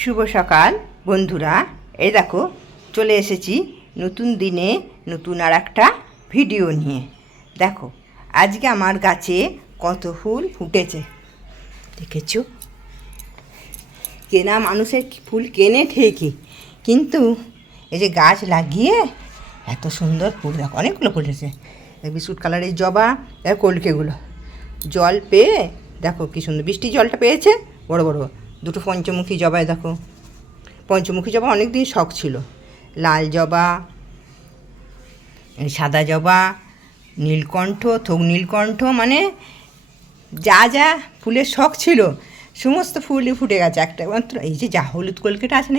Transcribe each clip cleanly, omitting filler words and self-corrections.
শুভ সকাল বন্ধুরা, এই দেখো চলে এসেছি নতুন দিনে নতুন আর একটা ভিডিও নিয়ে। দেখো আজকে আমার গাছে কত ফুল ফুটেছে দেখেছো। কেনা মানুষের ফুল কেনে ঠিকই, কিন্তু এই যে গাছ লাগিয়ে এত সুন্দর ফুল, দেখো অনেকগুলো ফুটেছে। বিস্কুট কালারের জবা, দেখো কলকেগুলো জল পেয়ে দেখো কী সুন্দর বৃষ্টি জলটা পেয়েছে। বড় বড় দুটো পঞ্চমুখী জবায় দেখো, পঞ্চমুখী জবা অনেক দিন শখ ছিল। লাল জবা, সাদা জবা, নীলকণ্ঠ, থোক নীলকণ্ঠ, মানে যা যা ফুলের শখ ছিল সমস্ত ফুলই ফুটে গেছে একটা মাত্র। এই যে যা হলুদ কলকেটা আছে না,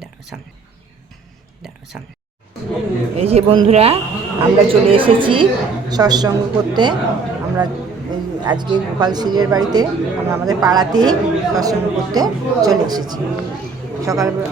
দাঁড়াও সামনে, দাঁড়াও সামনে। এই যে বন্ধুরা আমরা চলে এসেছি সৎসঙ্গ করতে। আমরা আজকে গোপাল সিরের বাড়িতে, আমরা আমাদের পাড়াতেই সৎসঙ্গ করতে চলে এসেছি সকালবেলা।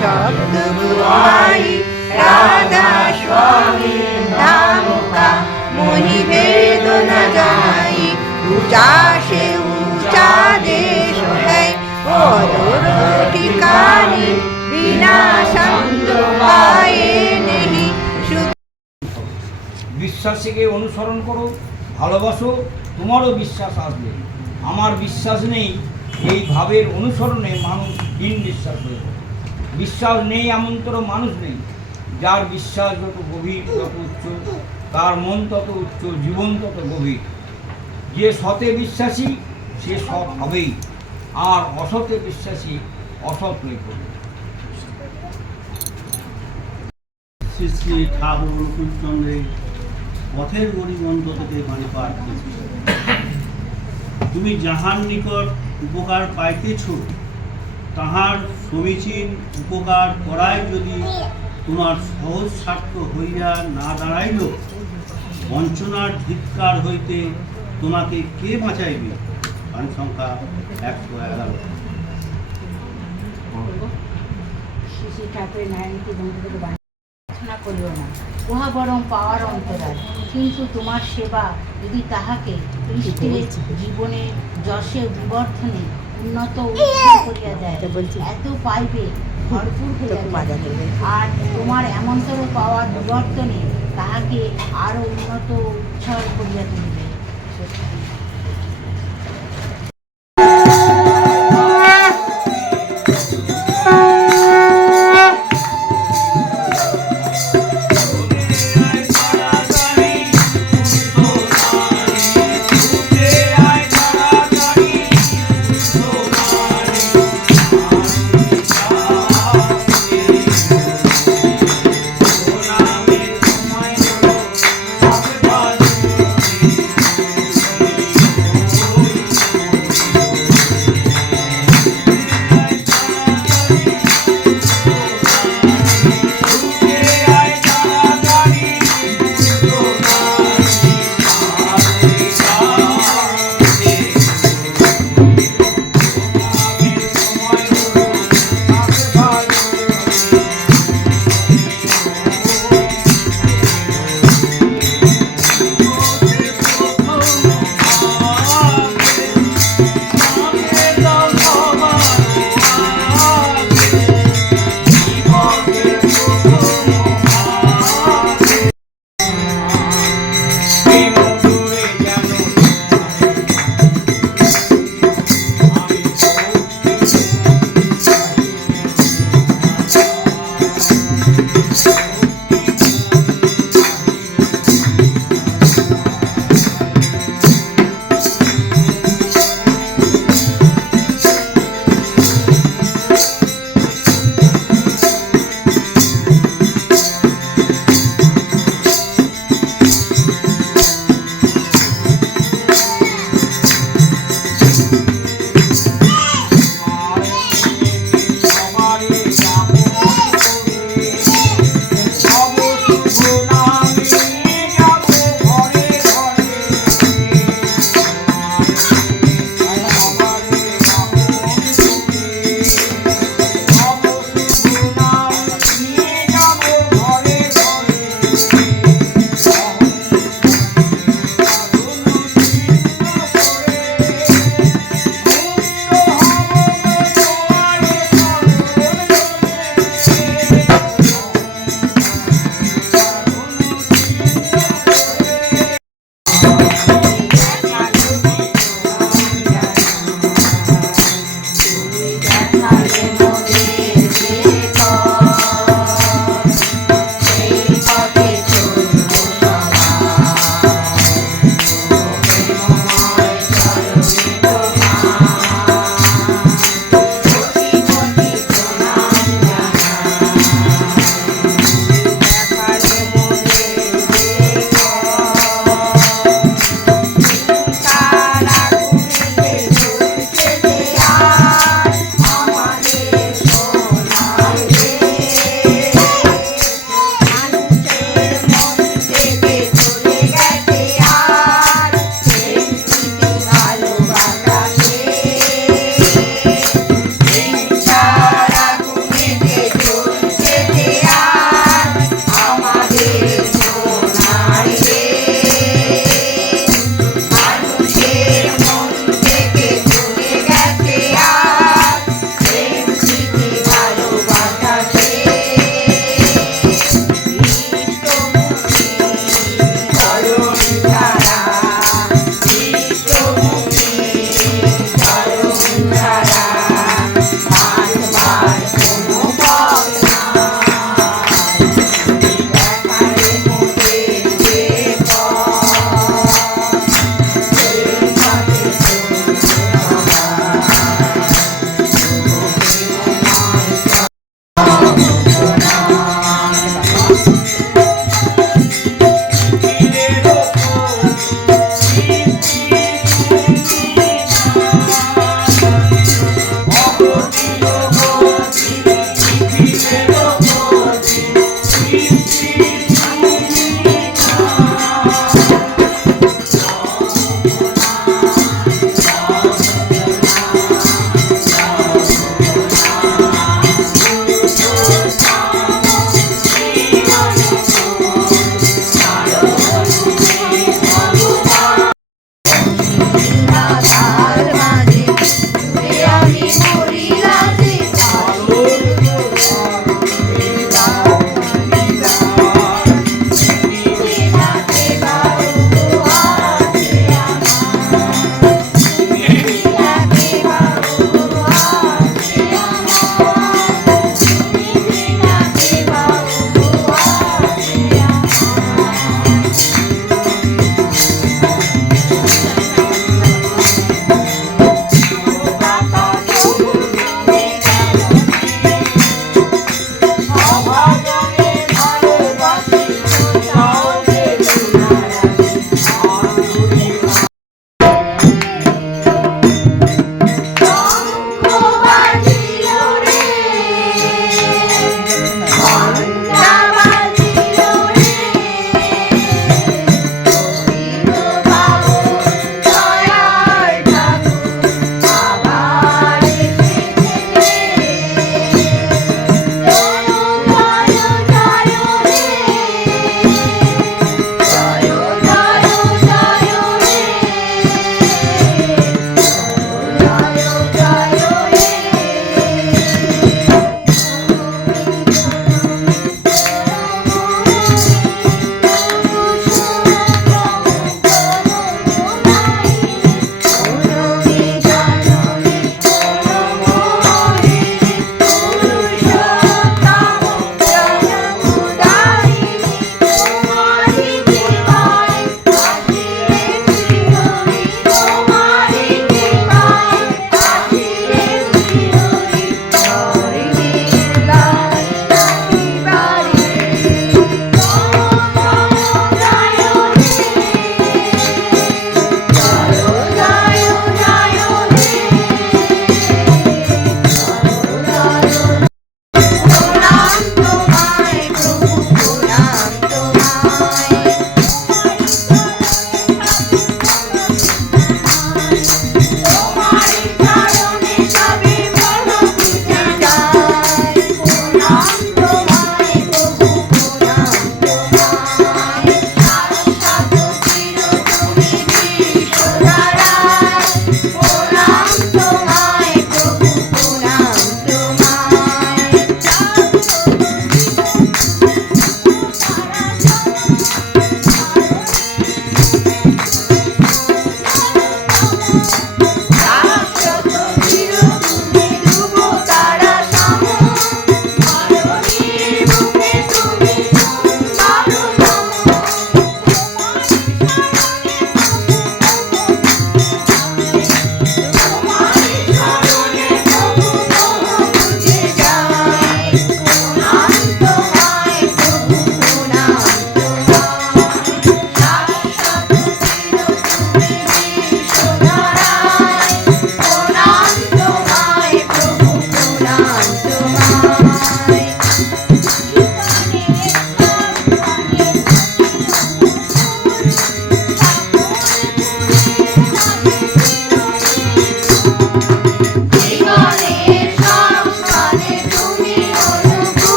शब्द गुहाई राधा स्वामी नाम का मोहि भेद न जाई। ऊंचा से ऊंचा देश है और ठिकानी, बिना संग पाए नहीं। বিশ্বাসীকে অনুসরণ করো, ভালোবাসো, তোমারও বিশ্বাস আসবে। আমার বিশ্বাস নেই এই ভাবের অনুসরণে মানুষ হীন বিশ্বাস হয়ে পড়ে। বিশ্বাস নেই এমন তো মানুষ নেই। যার বিশ্বাস যত গভীর তত উচ্চ, তার মন তত উচ্চ, জীবন তত গভীর। যে সতে বিশ্বাসী সে সৎ হবেই, আর অসতে বিশ্বাসী অসৎ হয়ে পড়বে। শ্রী শ্রী ঠাকুর অনুকূলচন্দ্রের পথের গরিবন্ত থেকে বাণী পাঠ করেছি। তুমি যাহার নিকট উপকার পাইতেছ, তাহার সমীচীন উপকার করাই যদি তোমার সহজ স্বার্থ হইয়া না দাঁড়াইল, বঞ্চনার ধিক্কার হইতে তোমাকে কে বাঁচাইবে? গান সংখ্যা 111। শ্রী ঠাকুরের নারায়ণকে প্রার্থনা করিও না, উহা বরং পাওয়ার অন্তরাল। কিন্তু তোমার সেবা যদি তাহাকে জীবনে যশে বিবর্ধনে উন্নত করিয়া দেয়, এত পাইবে ভরপুর হইয়া যাবে। আর তোমার এমনতর পাওয়ার বিবর্তনে তাহাকে আরো উন্নত উচ্ছল করিয়া তুলিবে।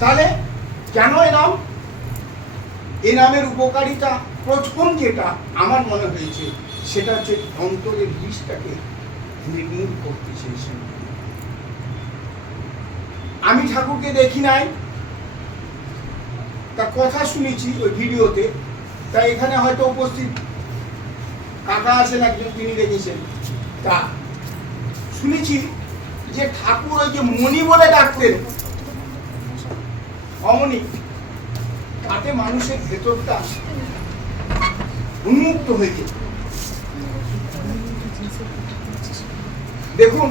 তাহলে কেন এনাম? এ নামের উপকারিতা প্রথম যেটা আমার মনে হয়েছে সেটা হচ্ছে অন্তরের বিষটাকে নির্মূল করতে চেয়েছেন। আমি ঠাকুরকে দেখি নাই, তার কথা শুনেছি ওই ভিডিওতে, তাই এখানে হয়তো উপস্থিত কাকা আছেন একজন, তিনি দেখেছেন। তা শুনেছি যে ঠাকুর ওই যে মণি বলে ডাকতেন, অমনি, তাতে মানুষের ভেতরটা উন্মুক্ত হয়ে যেত। দেখুন,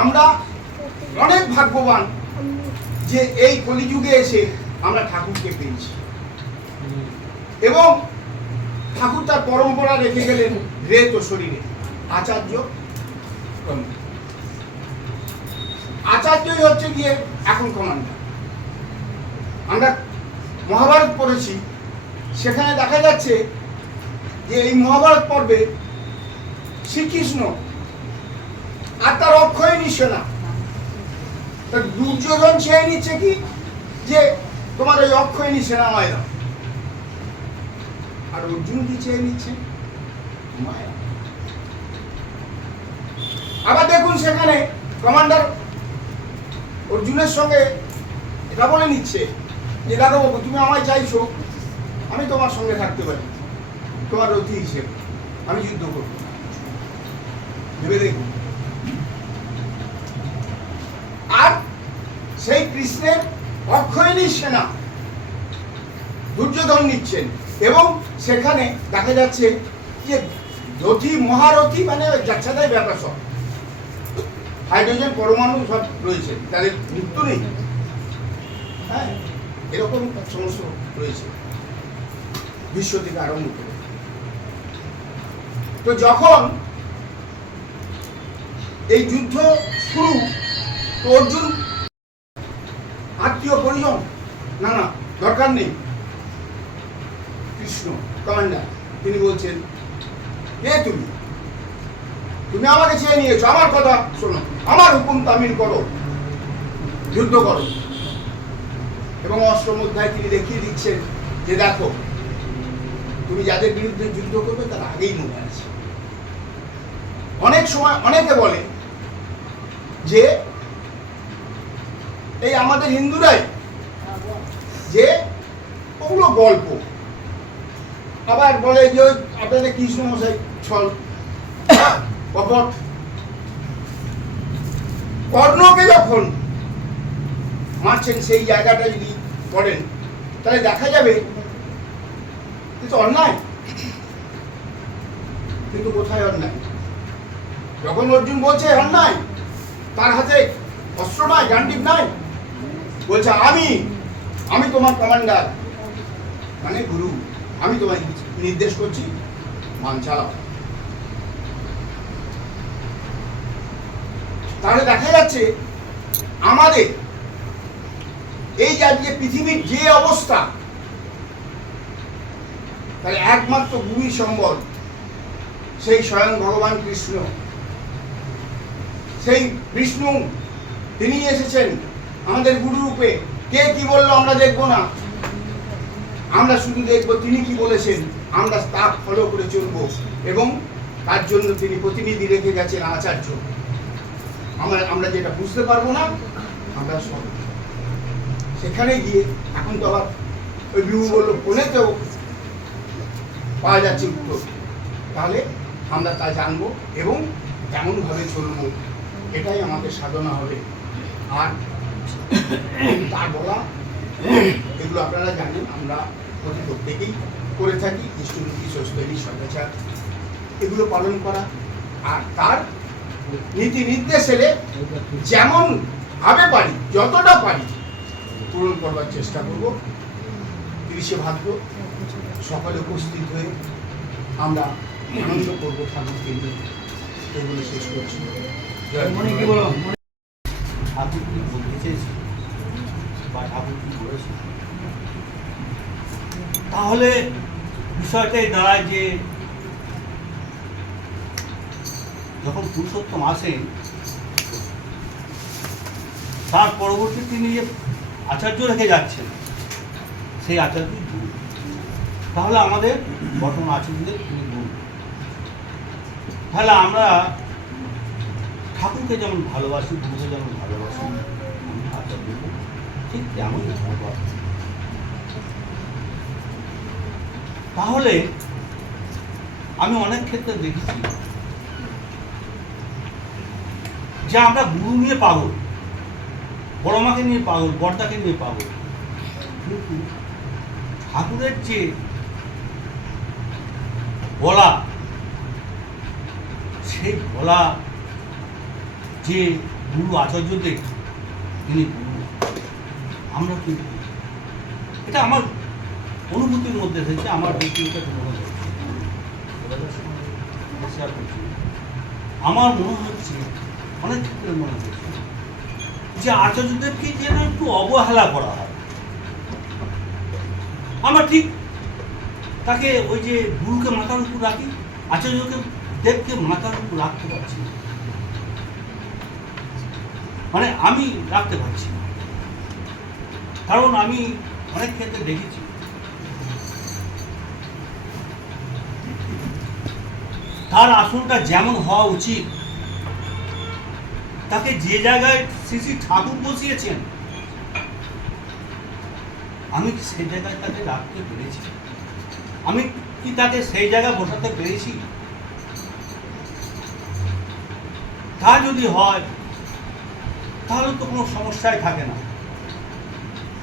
আমরা অনেক ভাগ্যবান যে এই কলিযুগে এসে আমরা ঠাকুরকে পেয়েছি, এবং ঠাকুর তার পরম্পরা রেখে গেলেন রেত ও শরীরে। আচার্য আচার্যই হচ্ছে গিয়ে এখন কমান্ডার। আমরা মহাভারত পড়েছি, সেখানে দেখা যাচ্ছে যে এই মহাভারত পর্বে শ্রীকৃষ্ণ আর তার অক্ষয়ণী সেনা, তার দুর্যোধন চেয়ে নিচ্ছে কি যে তোমার ওই অক্ষয়ণী সেনা মায়েরা, আর অর্জুন কি চেয়ে নিচ্ছে? মায়া। আবার দেখুন সেখানে কমান্ডার অর্জুনের সঙ্গে এটা বলে নিচ্ছে যে দাদা বাবু, তুমি আমায় চাইছো, আমি তোমার সঙ্গে থাকতে পারি, তোমার রথী হিসেবে আমি যুদ্ধ করব। ভেবে দেখুন। আর সেই কৃষ্ণের অক্ষয়ণী সেনা দুর্যোধন নিচ্ছেন, এবং সেখানে দেখা যাচ্ছে যে রথী মহারথী মানে যাচ্ছে তাই ব্যাপার, সব হাইড্রোজেন পরমাণু সব রয়েছে, তাদের মৃত্যু নেই। হ্যাঁ, এরকম সমস্ত রয়েছে বিশ্ব থেকে আরম্ভ করে। তো যখন এই যুদ্ধ শুরু, তো অর্জুন আত্মীয় পরিজন, না না দরকার নেই। কৃষ্ণ কমান্ডার, তিনি বলছেন, কে তুমি? তুমি আমাকে চেয়ে নিয়েছো, আমার কথা শোনো, আমার হুকুম তামিল করো, যুদ্ধ করো। এবং অষ্টম অধ্যায় তিনি দেখিয়ে দিচ্ছেন যে দেখো, তুমি যাদের বিরুদ্ধে যুদ্ধ করবে তার আগেই মনে আছে। অনেক সময় অনেকে বলে যে এই আমাদের হিন্দুরাই যে ওগুলো গল্প, আবার বলে যে আপনাদের কৃষ্ণ মশাই ছল কপট। কর্ণকে যখন মারছেন সেই জায়গাটা যদি করেন তাহলে দেখা যাবে কিন্তু অন্যায়, কিন্তু কোথায় অন্যায়? যখন অর্জুন বলছে অন্যায়, তার হাতে অস্ত্র নাই, গান্ডিব নাই, বলছে আমি তোমার কমান্ডার, মানে গুরু, আমি তোমায় নির্দেশ করছি, মান চালাও। তাহলে দেখা যাচ্ছে আমাদের এই যে আজকে পৃথিবীর যে অবস্থা, তাহলে একমাত্র ভূমি সম্বল সেই স্বয়ং ভগবান কৃষ্ণ, সেই বিষ্ণু, তিনি এসেছেন আমাদের গুরু রূপে। কে কি বললো আমরা দেখবো না, আমরা শুধু দেখবো তিনি কি বলেছেন, আমরা তা ফলো করে চলবো। এবং তার জন্য তিনি প্রতিনিধি রেখে গেছেন আচার্য। আমরা যেটা বুঝতে পারবো না, আমরা সব সেখানে গিয়ে, এখন তো আবার ওই বিভু বললো ফোনেতেও পাওয়া যাচ্ছে উত্তর, তাহলে আমরা তা জানবো এবং কেমনভাবে চলবো, এটাই আমাদের সাধনা হবে। আর তার বলা এগুলো আপনারা জানেন, আমরা প্রত্যেকেই করে থাকি, ইষ্টনীতি, স্বস্তি, সদাচার, এগুলো পালন করা। আর তার নীতি নির্দেশ এলে যেমন ভাবে পারি, যতটা পারি পূরণ করবার চেষ্টা করব। 30শে ভাদ্র সকালে উপস্থিত হয়ে আমরা আনন্দ করবো ঠাকুরকে নিয়ে। এগুলো শেষ করছি। মনে কি বলো, ঠাকুর কি বলতে চেয়েছে বা ঠাকুর কি বলেছে? তাহলে বিষয়টাই দাঁড়ায় যে যখন পুরুষোত্তম আসেন, তার পরবর্তী তিনি যে আচার্য রেখে যাচ্ছেন, সেই আচার্যই গুরু। তাহলে আমাদের বর্তমান আচার্যদের তিনি গুরু। তাহলে আমরা ঠাকুরকে যেমন ভালোবাসি, গুরুকে যেমন ভালোবাসি, আচার্যকে ঠিক তেমনই ভালোবাসি। তাহলে আমি অনেক ক্ষেত্রে দেখেছি যে আমরা গুরু নিয়ে পাগল, বড় মাকে নিয়ে পাগল, বর্দাকে নিয়ে পাগল, কিন্তু ঠাকুরের যে বলা, সেই বলা যে গুরু আচার্যদের, তিনি গুরু, আমরা কিন্তু এটা আমার অনুভূতির মধ্যে হয়েছে, আমার ব্যক্তিগত শেয়ার করছি। আমার মনে হচ্ছে, অনেক ক্ষেত্রে মনে হচ্ছে যে আচার্যদেরকে যেন একটু অবহেলা করা হয়। আমরা ঠিক তাকে ওই যে গুরুকে মাথার উপর রাখি, আচার্যকে দেবকে মাথার উপর রাখতে পারছি না, মানে আমি রাখতে পারছি না। কারণ আমি অনেক ক্ষেত্রে দেখেছি তার আসনটা যেমন হওয়া উচিত, তাকে যে জায়গায় শ্রী শ্রী ঠাকুর বসিয়েছেন, আমি কি সেই জায়গায় তাকে রাখতে পেরেছি? আমি কি তাকে সেই জায়গায় বসাতে পেরেছি? তা যদি হয় তাহলে তো কোনো সমস্যাই থাকে না।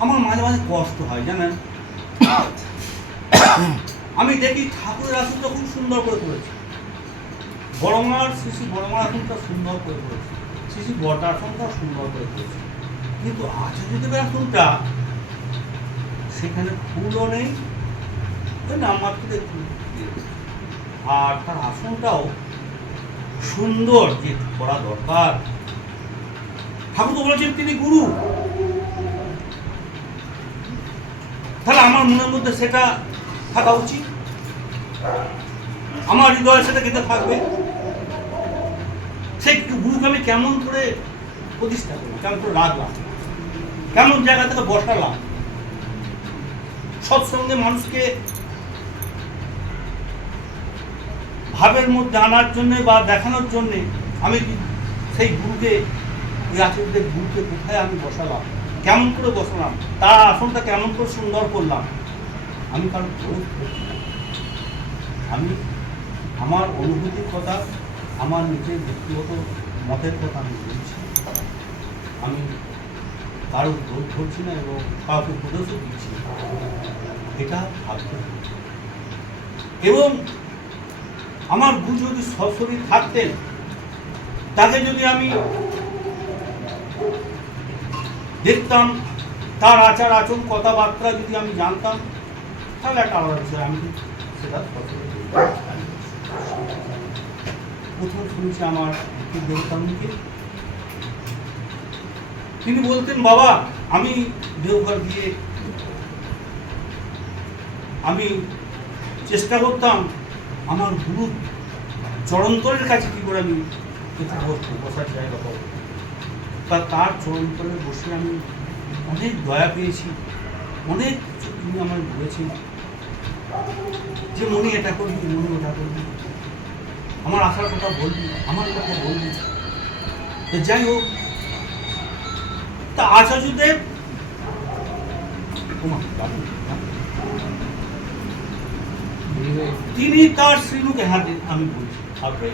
আমার মাঝে মাঝে কষ্ট হয়, জানেন, আমি দেখি ঠাকুরের আসনটা খুব সুন্দর করে করেছে, বড়মার শ্রী শ্রী বড়মার আসনটা সুন্দর করে করেছে, শ্রী শ্রী বড় আসনটা সুন্দর করে করেছে, কিন্তু আচার্যদেবের আসনটা সেখানে ফুলও নেই, ওই নামমাত্র একটু আর তার আসনটাও সুন্দর যে করা দরকার। ঠাকুর তো বলেছেন তিনি গুরু, তাহলে আমার মনের মধ্যে সেটা থাকা উচিত, আমার হৃদয়ে সেটা কিন্তু থাকবে। সেই গুরুকে আমি কেমন করে প্রতিষ্ঠা করলাম, কেমন করে রাখলাম, কেমন জায়গা থেকে বসালাম, সৎসঙ্গে মানুষকে ভাবের মধ্যে আনার জন্যে বা দেখানোর জন্যে আমি সেই গুরুকে, ওই আচার্যদের গুরুকে কোথায় আমি বসালাম, কেমন করে বসালাম, তার আসনটা কেমন করে সুন্দর করলাম। আমি কারণ আমি আমার অনুভূতির কথা, আমার নিজের ব্যক্তিগত মতের কথা আমি বলছি। আমি কারোর দোষ ধরছি না এবং কাউকে উপদেশও দিচ্ছি না, এটা ভাবতে হবে। এবং আমার গুরু যদি সশরীর থাকতেন, তাকে যদি আমি দেখতাম, তার আচার আচরণ কথাবার্তা যদি আমি জানতাম, তাহলে একটা আলাদা বিষয়। আমি সেটা প্রথম শুনেছি আমার দেবতার মুখে। তিনি বলতেন, বাবা আমি দেওঘর গিয়ে আমি চেষ্টা করতাম আমার গুরু চরণতলের কাছে কি করে আমি বসার জায়গা পাবো। তার চরণতলে বসে আমি অনেক দয়া পেয়েছি, অনেক কিছু তিনি আমার বলেছেন যে মনি এটা করবি, মনি ওটা করবি, আমার আশার কথা বলবি, আমার কথা বলবি। যাই হোক, তা আচার্যদেব তিনি তার শ্রীমুখে হাতে, আমি বলছি আপনার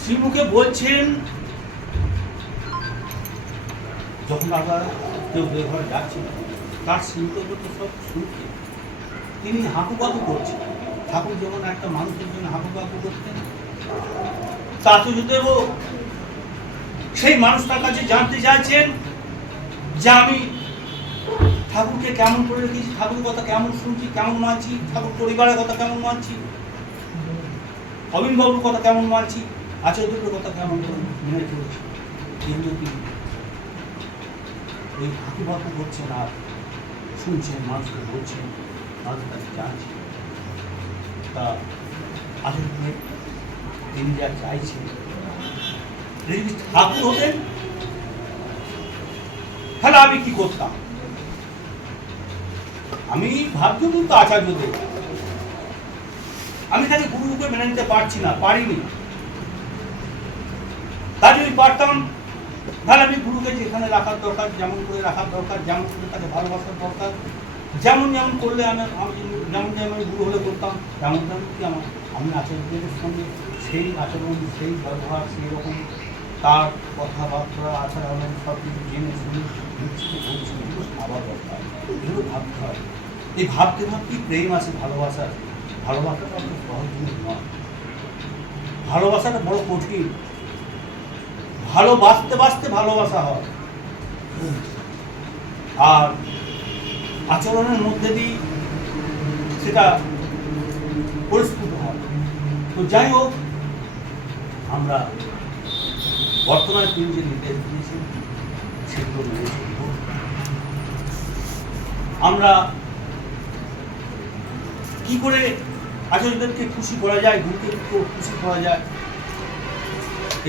শ্রীমুখে বলছেন, যখন আবার কেউ ঘরে যাচ্ছেন, তার শ্রীমুখে তো সব শুনছে, তিনি হাঁকুপাকু করছেন। ঠাকুর যেমন একটা মানুষের জন্য হাঁকুপাকু করতেন, আচার্যদেবও সেই মানুষটার কাছে জানতে চাইছেন যে আমি ঠাকুরকে কেমন করে রেখেছি, ঠাকুরের কথা কেমন শুনছি, কেমন মানছি, ঠাকুর পরিবারের কথা কেমন মানছি, অবিনবাবুর কথা কেমন মানছি, আচার্যদের কথা কেমন করে মেনে চলছি। কিন্তু তিনি ওই হাঁকুপাকু করছেন আর শুনছেন, মানুষকে বলছেন, মানুষের কাছে জানছেন। তা আচার্যদেব তিনি যা চাইছেন, যদি ঠাকুর হতেন তাহলে আমি কি করতাম? আমি ভাবছি কিন্তু আচার্যদেব, আমি তাকে গুরুকে মেনে নিতে পারছি না, পারিনি। তা যদি পারতাম তাহলে আমি গুরুকে যেখানে রাখার দরকার, যেমন করে রাখার দরকার, যেমন করে তাকে ভালোবাসার দরকার, যেমন যেমন করলে আমি যেমন যেমন গুরু হলে করতাম, তেমন তেমন কি আমি আচার্যদেবের সঙ্গে সেই আচরণ, সেই ব্যবহার, সেই রকম তার কথাবার্তা, আচার আচরণ সব কিছু জেনে শুনে বলছি, এগুলো ভাবা দরকার, এগুলো ভাবতে হয়। এই ভাবতে ভাবতেই প্রেম আছে, ভালোবাসা। ভালোবাসাটা অত সহজ জিনিস নয়, ভালোবাসাটা বড় কঠিন। ভালোবাসতে বাসতে ভালোবাসা হয়, আর আচরণের মধ্যে দিয়ে সেটা পরিস্ফুট হয়। তো যাই হোক, আমরা বর্তমানে তিনি যে নির্দেশ দিয়েছেন সেগুলো মেনে চলব। আমরা কি করে আচার্যদেরকে খুশি করা যায়, গুরুকে খুশি করা যায়,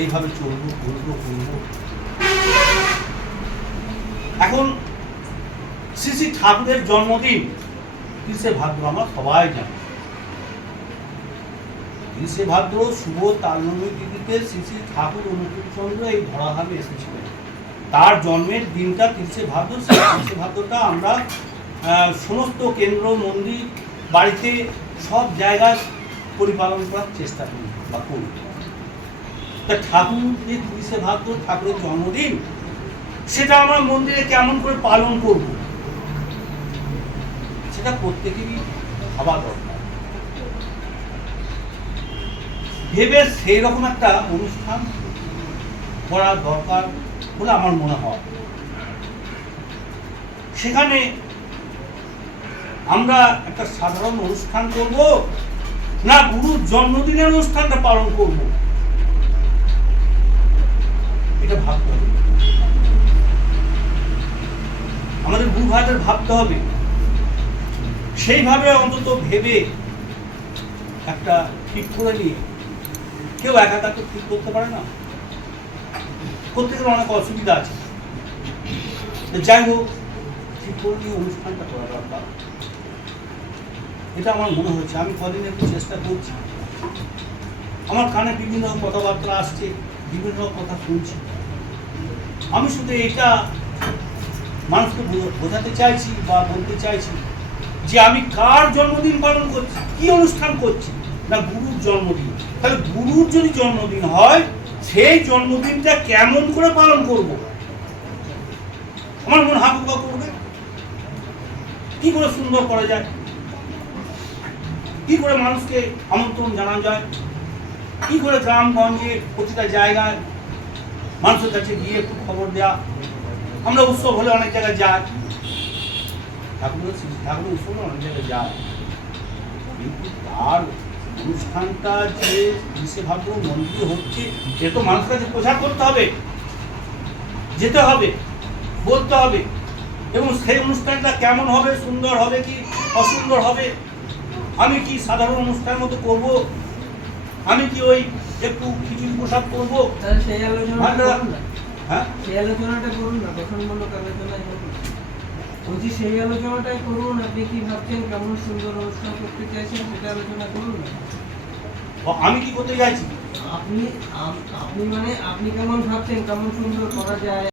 এইভাবে চলবো, করবো। এখন শ্রী শ্রী ঠাকুরের জন্মদিন 30শে ভাদ্র, আমরা সবাই জানি। 30শে ভাদ্র শুভ তালনবমী তিথিতে শ্রী শ্রী ঠাকুর অনুকূলচন্দ্র এই ধরাধামে এসেছিলেন। তার জন্মের দিনটা 30শে ভাদ্র। সেই 30শে ভাদ্রটা আমরা সমস্ত কেন্দ্র, মন্দির, বাড়িতে সব জায়গায় পরিপালন করার চেষ্টা করি বা করি। তা ঠাকুর যে 30শে ভাদ্র ঠাকুরের জন্মদিন, সেটা আমরা মন্দিরে কেমন করে পালন করব, সেটা প্রত্যেকেরই ভাবা দরকার। ভেবে সেই রকম একটা অনুষ্ঠান করা দরকার বলে আমার মনে হয়। সেখানে আমরা একটা সাধারণ অনুষ্ঠান করব, না গুরুর জন্মদিনের অনুষ্ঠানটা পালন করব, এটা ভাবতে হবে। আমাদের গুরু ভাইদের ভাবতে হবে, সেইভাবে অন্তত ভেবে একটা ঠিক করে নিয়ে, কেউ একা একা তো ঠিক করতে পারে না, প্রত্যেকের অনেক অসুবিধা আছে। যাই হোক, ঠিক করে নিয়ে অনুষ্ঠানটা করা দরকার, এটা আমার মনে হয়েছে। আমি কদিন একটু চেষ্টা করছি, আমার কানে বিভিন্ন কথাবার্তা আসছে, বিভিন্ন কথা শুনছি। আমি শুধু এটা মানুষকে বোঝাতে চাইছি বা বলতে চাইছি যে আমি কার জন্মদিন পালন করছি, কি অনুষ্ঠান করছি, না গুরুর জন্মদিন। তাহলে গুরুর যদি জন্মদিন হয়, সেই জন্মদিনটা কেমন করে পালন করব? আমার মন হাঁকুকা করবে, কি করে সুন্দর করা যায়, কি করে মানুষকে আমন্ত্রণ জানানো যায়, কি করে গ্রামগঞ্জে প্রতিটা জায়গায় মানুষের কাছে গিয়ে একটু খবর দেওয়া। আমরা উৎসব হলে অনেক জায়গায় যাই, ঠাকুরের উৎসব হলে অনেক জায়গায় যায়, কিন্তু তার অনুষ্ঠানটা যে বিশেষভাবে মন্দিরে হচ্ছে, সে তো মানুষের কাছে প্রচার করতে হবে, যেতে হবে, বলতে হবে, এবং সেই অনুষ্ঠানটা কেমন হবে, সুন্দর হবে কি অসুন্দর হবে, আমি কি সাধারণ অনুষ্ঠানের মতো করব, আমি কি ওই একটু খিচুড়ি প্রসাদ করবো, সেই আলোচনাটা করুন না। হ্যাঁ সেই আলোচনাটা করুন না, গঠনমূলক আলোচনাই করুন। বলছি সেই আলোচনাটাই করুন, আপনি কি ভাবছেন, কেমন সুন্দর অনুষ্ঠান করতে চাইছেন সেটা আলোচনা করুন না। আমি কি করতে চাইছি, আপনি আপনি মানে আপনি কেমন ভাবছেন, কেমন সুন্দর করা যায়।